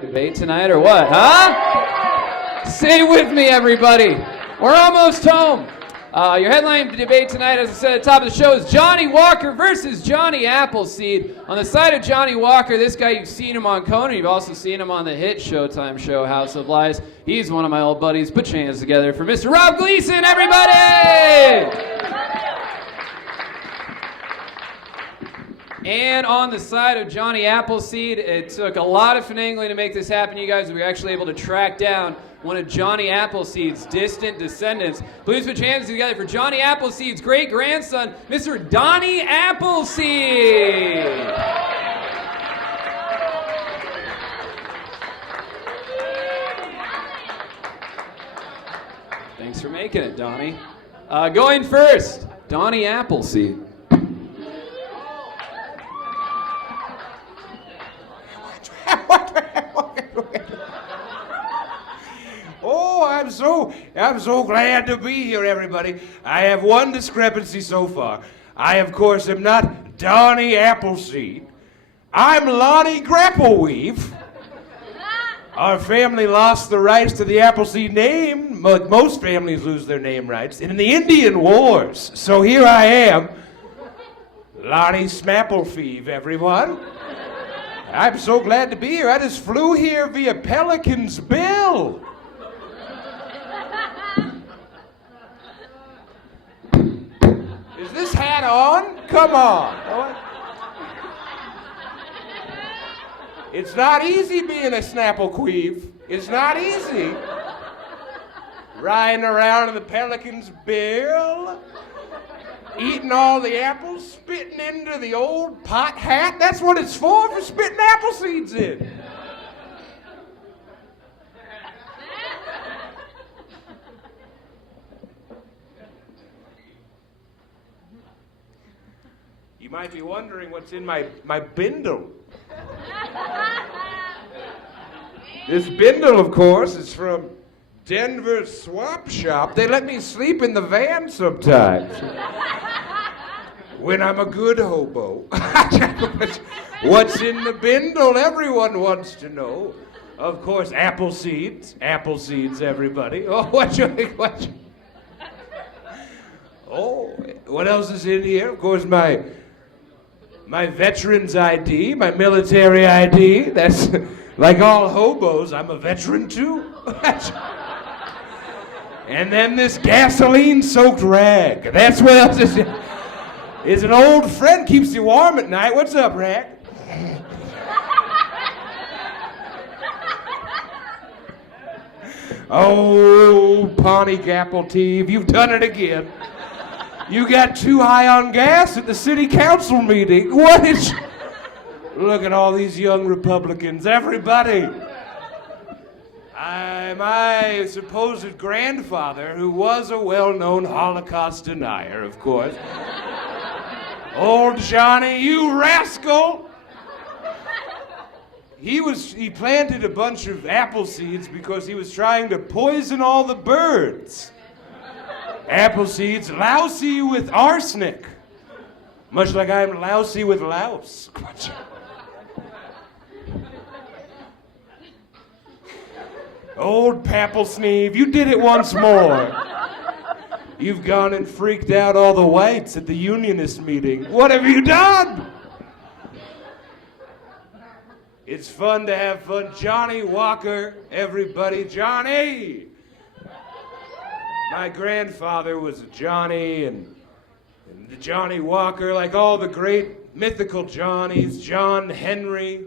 Debate tonight or what, huh? Say with me, everybody. We're almost home. Your headline debate tonight, as I said at the top of the show, is Johnny Walker versus Jonny Appleseed. On the side of Johnny Walker, this guy, you've seen him on Conan. You've also seen him on the hit Showtime show, House of Lies. He's one of my old buddies. Put your hands together for Mr. Rob Gleeson, everybody! And on the side of Johnny Appleseed, it took a lot of finagling to make this happen, you guys. We were actually able to track down one of Johnny Appleseed's distant descendants. Please put your hands together for Johnny Appleseed's great-grandson, Mr. Donnie Appleseed. Thanks for making it, Donnie. Going first, Donnie Appleseed. Oh, I'm so glad to be here, everybody. I have one discrepancy so far. I, of course, am not Donnie Appleseed. I'm Lonnie Grappleweave. Our family lost the rights to the Appleseed name. Most families lose their name rights in the Indian Wars. So here I am, Lonnie Smapplefeeve, everyone. I'm so glad to be here. I just flew here via Pelican's Bill. Is this hat on? Come on. It's not easy being a Snapplequeeve. It's not easy. Riding around in the Pelican's Bill, eating all the apples, spitting into the old pot hat. That's what it's for spitting apple seeds in. You might be wondering what's in my bindle. This bindle, of course, is from Denver's Swap Shop. They let me sleep in the van sometimes. When I'm a good hobo. What's in the bindle? Everyone wants to know. Of course, apple seeds. Apple seeds, everybody. Oh, what? Oh, what else is in here? Of course, my veteran's ID, my military ID. That's like all hobos, I'm a veteran too. And then this gasoline-soaked rag. That's what else is an old friend, keeps you warm at night. What's up, rag? Oh, Pawnee Appleteeve, you've done it again. You got too high on gas at the city council meeting. What is... Look at all these young Republicans. Everybody. My supposed grandfather, who was a well-known Holocaust denier, of course. Old Johnny, you rascal! He planted a bunch of apple seeds because he was trying to poison all the birds. Apple seeds lousy with arsenic. Much like I'm lousy with louse. Old Papplesneve, you did it once more. You've gone and freaked out all the whites at the unionist meeting. What have you done? It's fun to have fun. Johnny Walker, everybody. Johnny! My grandfather was a Johnny, and the Johnny Walker, like all the great mythical Johnnies, John Henry,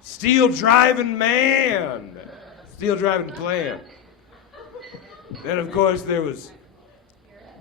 Steel Driving Man, Steel Driving Plan. Then, of course, there was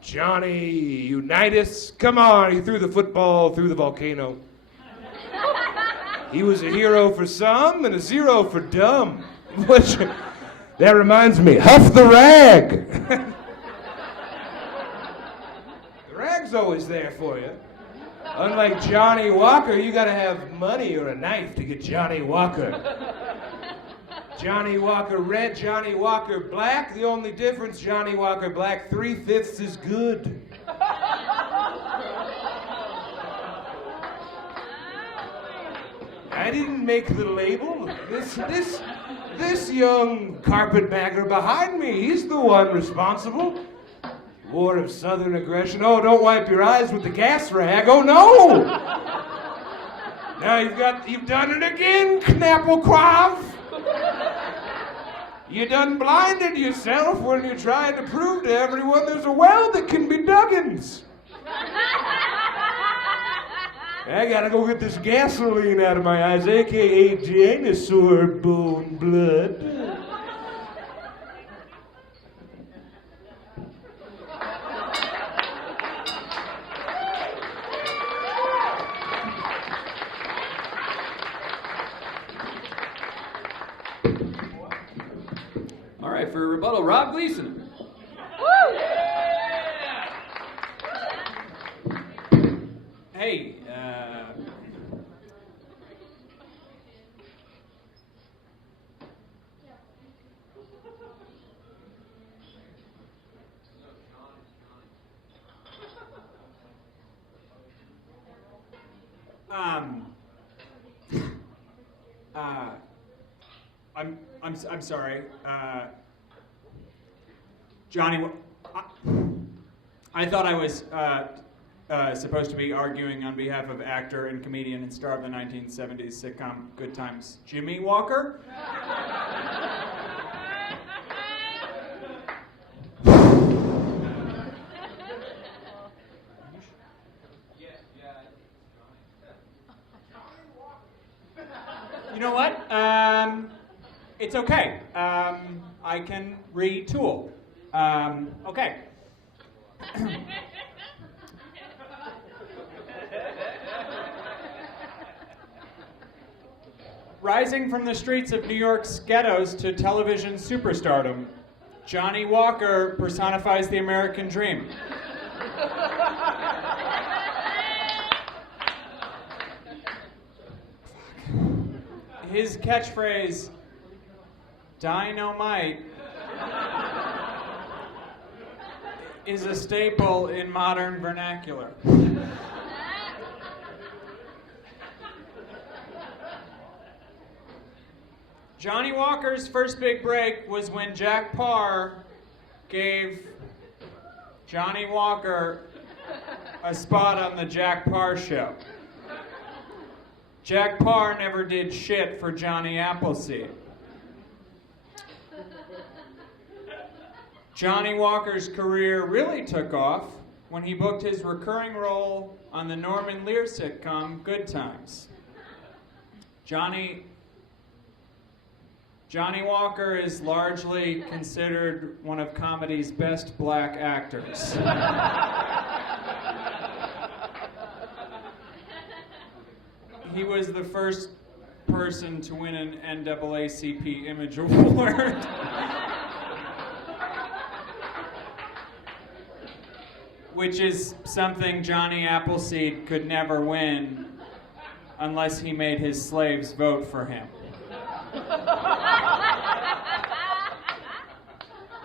Johnny Unitas. Come on, he threw the football through the volcano. He was a hero for some and a zero for dumb. Which, that reminds me, Huff the Rag. The rag's always there for you. Unlike Johnny Walker, you gotta have money or a knife to get Johnny Walker. Johnny Walker red, Johnny Walker black. The only difference, Johnny Walker black, 3/5 is good. I didn't make the label. This young carpetbagger behind me, he's the one responsible. War of Southern aggression. Oh, don't wipe your eyes with the gas rag. Oh, no! Now you've done it again, Knappelquav. You done blinded yourself when you're trying to prove to everyone there's a well that can be Duggins. I gotta go get this gasoline out of my eyes, a.k.a. dinosaur bone blood. All right, for a rebuttal, Rob Gleeson. Hey, I'm sorry. Johnny, I thought I was supposed to be arguing on behalf of actor and comedian and star of the 1970s sitcom Good Times, Jimmy Walker. You know what? It's okay. I can retool. Okay. Rising from the streets of New York's ghettos to television superstardom, Johnny Walker personifies the American dream. His catchphrase, "Dynamite," is a staple in modern vernacular. Johnny Walker's first big break was when Jack Parr gave Johnny Walker a spot on the Jack Parr Show. Jack Parr never did shit for Johnny Appleseed. Johnny Walker's career really took off when he booked his recurring role on the Norman Lear sitcom Good Times. Johnny Walker is largely considered one of comedy's best black actors. He was the first person to win an NAACP Image Award. Which is something Johnny Appleseed could never win unless he made his slaves vote for him.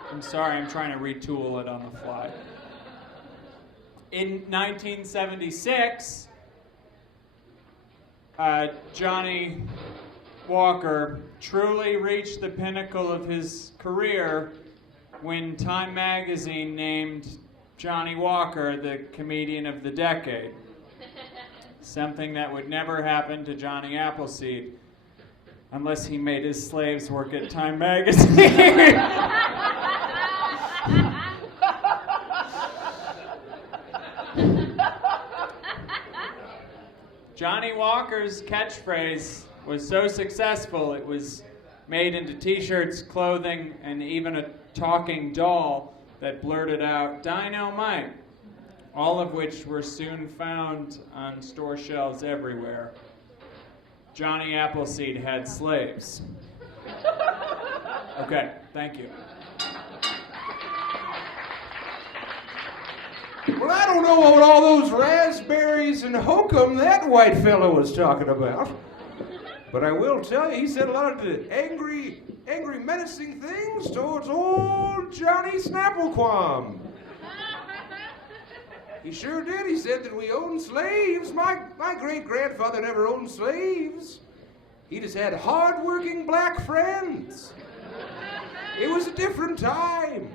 I'm sorry, I'm trying to retool it on the fly. In 1976, Johnny Walker truly reached the pinnacle of his career when Time magazine named Johnny Walker the comedian of the decade. Something that would never happen to Johnny Appleseed unless he made his slaves work at Time magazine. Johnny Walker's catchphrase was so successful it was made into t-shirts, clothing, and even a talking doll that blurted out, "Dynamite," all of which were soon found on store shelves everywhere. Johnny Appleseed had slaves. Okay, thank you. Well, I don't know what all those raspberries and hokum that white fellow was talking about. But I will tell you, he said a lot of the angry, menacing things towards old Johnny Snapplequam. He sure did. He said that we own slaves. My great-grandfather never owned slaves. He just had hard-working black friends. It was a different time.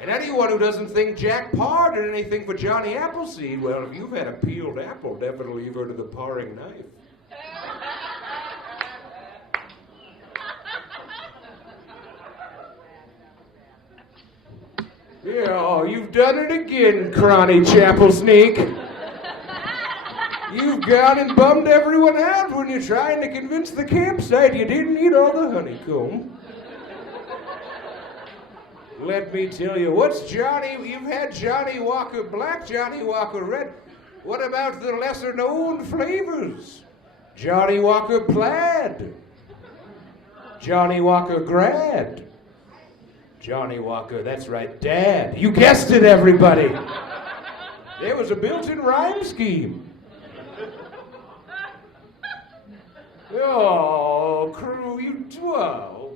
And anyone who doesn't think Jack Parr did anything for Johnny Appleseed, well, if you've had a peeled apple, definitely you've heard of the parring knife. Yeah, oh, you've done it again, Cronny Chapel Sneak. You've gone and bummed everyone out when you're trying to convince the campsite you didn't eat all the honeycomb. Let me tell you, what's Johnny? You've had Johnny Walker Black, Johnny Walker Red. What about the lesser-known flavors? Johnny Walker Plaid. Johnny Walker Grad. Johnny Walker, that's right, Dad. You guessed it, everybody. There was a built-in rhyme scheme. Oh, crew, you wow.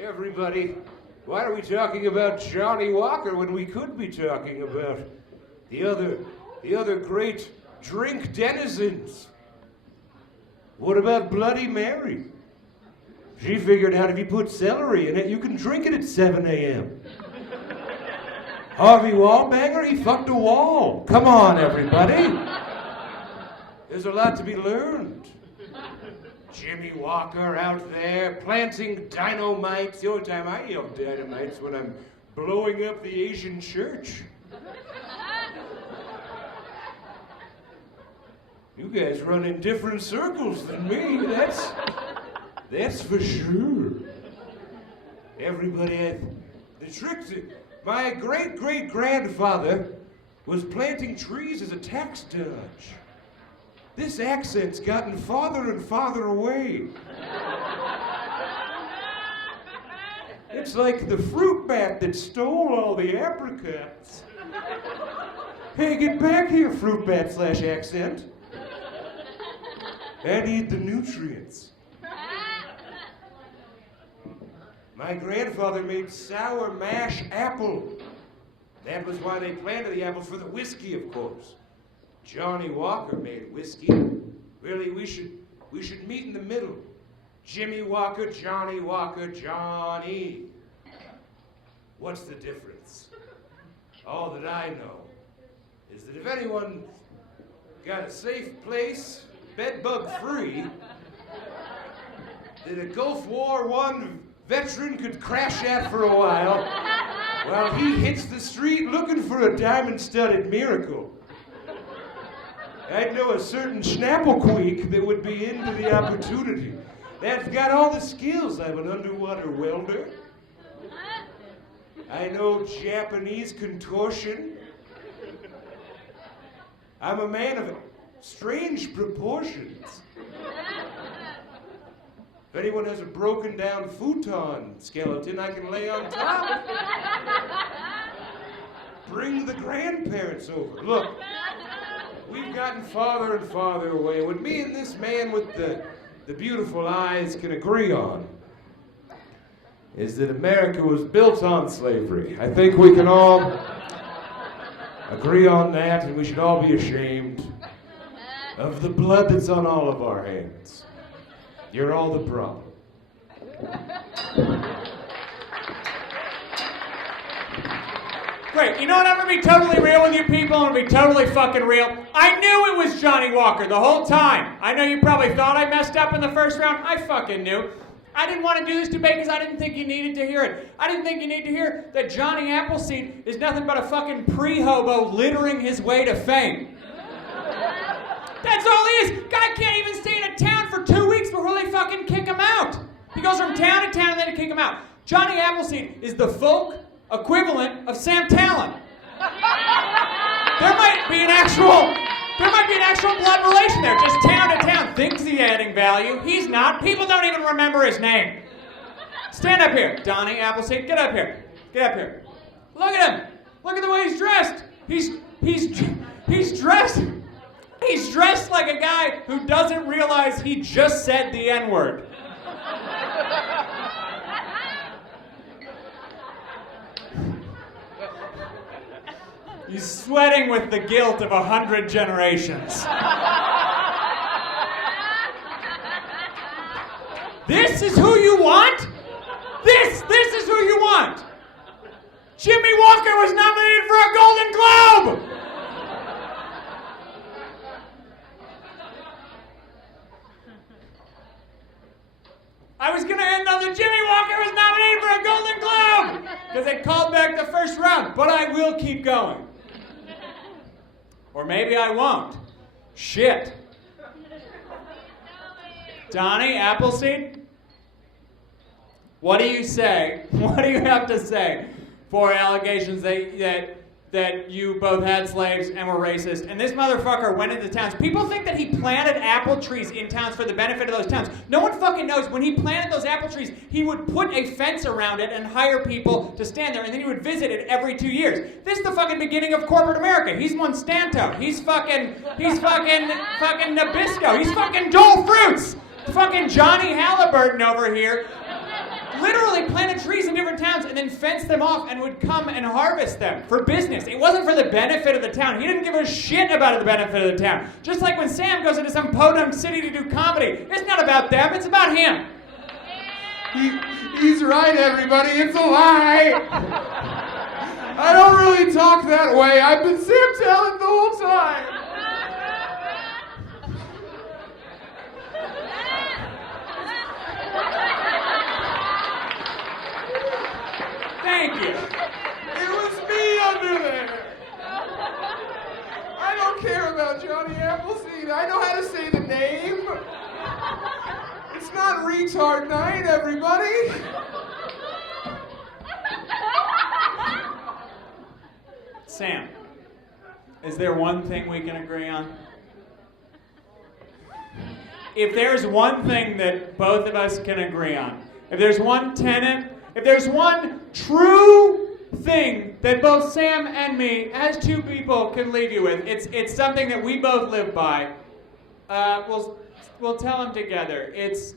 Everybody, why are we talking about Johnny Walker when we could be talking about the other great drink denizens? What about Bloody Mary? She figured out if you put celery in it, you can drink it at 7 a.m. Harvey Wallbanger, he fucked a wall. Come on, everybody. There's a lot to be learned. Jimmy Walker out there planting dynamite. The only time I yell dynamite's when I'm blowing up the Asian church. You guys run in different circles than me, that's for sure. Everybody, the trick, my great-great-grandfather was planting trees as a tax dodge. This accent's gotten farther and farther away. It's like the fruit bat that stole all the apricots. Hey, get back here, fruit bat / accent. I need the nutrients. My grandfather made sour mash apple. That was why they planted the apples, for the whiskey, of course. Johnny Walker made whiskey. Really, we should meet in the middle. Jimmy Walker, Johnny Walker, Johnny. What's the difference? All that I know is that if anyone got a safe place, bedbug free, that a Gulf War I veteran could crash at for a while he hits the street looking for a diamond-studded miracle. I'd know a certain Schnapplequeak that would be into the opportunity. That's got all the skills. I'm an underwater welder. I know Japanese contortion. I'm a man of strange proportions. If anyone has a broken down futon skeleton I can lay on top, bring the grandparents over. Look, we've gotten farther and farther away. What me and this man with the beautiful eyes can agree on is that America was built on slavery. I think we can all agree on that, and we should all be ashamed of the blood that's on all of our hands. You're all the problem. Great. You know what? I'm going to be totally real with you people. I'm going to be totally fucking real. I knew it was Johnny Walker the whole time. I know you probably thought I messed up in the first round. I fucking knew. I didn't want to do this debate because I didn't think you needed to hear it. I didn't think you needed to hear that Johnny Appleseed is nothing but a fucking pre-hobo littering his way to fame. That's all he is. Guy can't even stay in a town for 2 weeks before they fucking kick him out. He goes from town to town and then they kick him out. Johnny Appleseed is the folk equivalent of Sam Tallent. There might be an actual blood relation there. Just town to town. Thinks he's adding value. He's not. People don't even remember his name. Stand up here, Johnny Appleseed. Get up here. Get up here. Look at him. Look at the way he's dressed. He's dressed. He's dressed like a guy who doesn't realize he just said the N-word. He's sweating with the guilt of 100 generations. This is who you want? This is who you want. Jimmy Walker was nominated for a Golden Globe. I was going to end on the Jimmy Walker was nominated for a Golden Globe because they called back the first round, but I will keep going. Or maybe I won't. Shit. Donnie, Appleseed? What do you say? What do you have to say for allegations that you both had slaves and were racist? And this motherfucker went into towns. People think that he planted apple trees in towns for the benefit of those towns. No one fucking knows. When he planted those apple trees, he would put a fence around it and hire people to stand there, and then he would visit it every 2 years. This is the fucking beginning of corporate America. He's Monsanto. He's fucking Nabisco. He's fucking Dole Fruits. Fucking Johnny Halliburton over here literally planted trees in different towns and then fenced them off and would come and harvest them for business. It wasn't for the benefit of the town. He didn't give a shit about the benefit of the town. Just like when Sam goes into some podunk city to do comedy. It's not about them, it's about him. He's right, everybody. It's a lie. I don't really talk that way. I've been Sam Tallent the whole time. Thank you. It was me under there. I don't care about Johnny Appleseed. I know how to say the name. It's not retard night, everybody. Sam, is there one thing we can agree on? If there's one thing that both of us can agree on, if there's one tenet, if there's one true thing that both Sam and me, as two people, can leave you with, it's something that we both live by. We'll tell them together. It's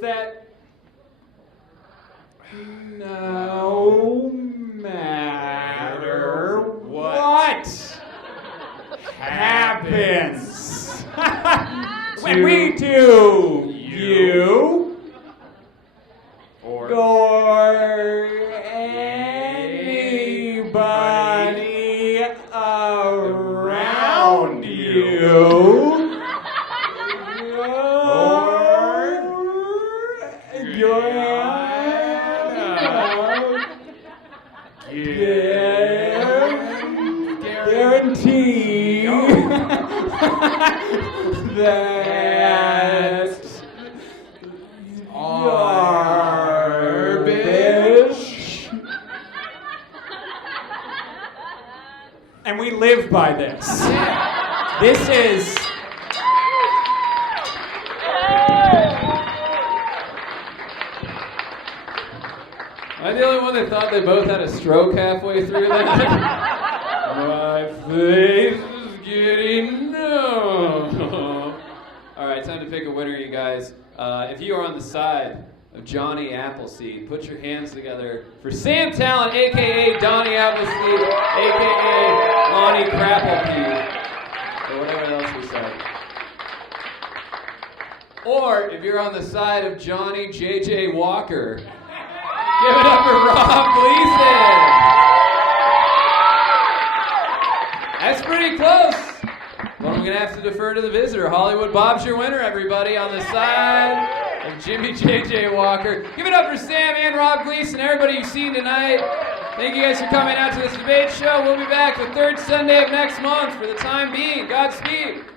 that no matter what happens when we do you or anybody around you guarantee that garbage. And we live by this. This is... Am I the only one that thought they both had a stroke halfway through that? My face is getting numb. All right, time to pick a winner, you guys. If you are on the side of Johnny Appleseed, put your hands together for Sam Tallent, a.k.a. Donny Appleseed, a.k.a. Lonnie Crapplepeed, or whatever else we said. Or if you're on the side of Johnny J.J. Walker, give it up for Rob Gleeson. That's pretty close. But I'm going to have to defer to the visitor. Hollywood Bob's your winner, everybody, on the side of Jimmy J.J. Walker. Give it up for Sam and Rob Gleeson, everybody you've seen tonight. Thank you guys for coming out to this debate show. We'll be back the third Sunday of next month. For the time being, Godspeed.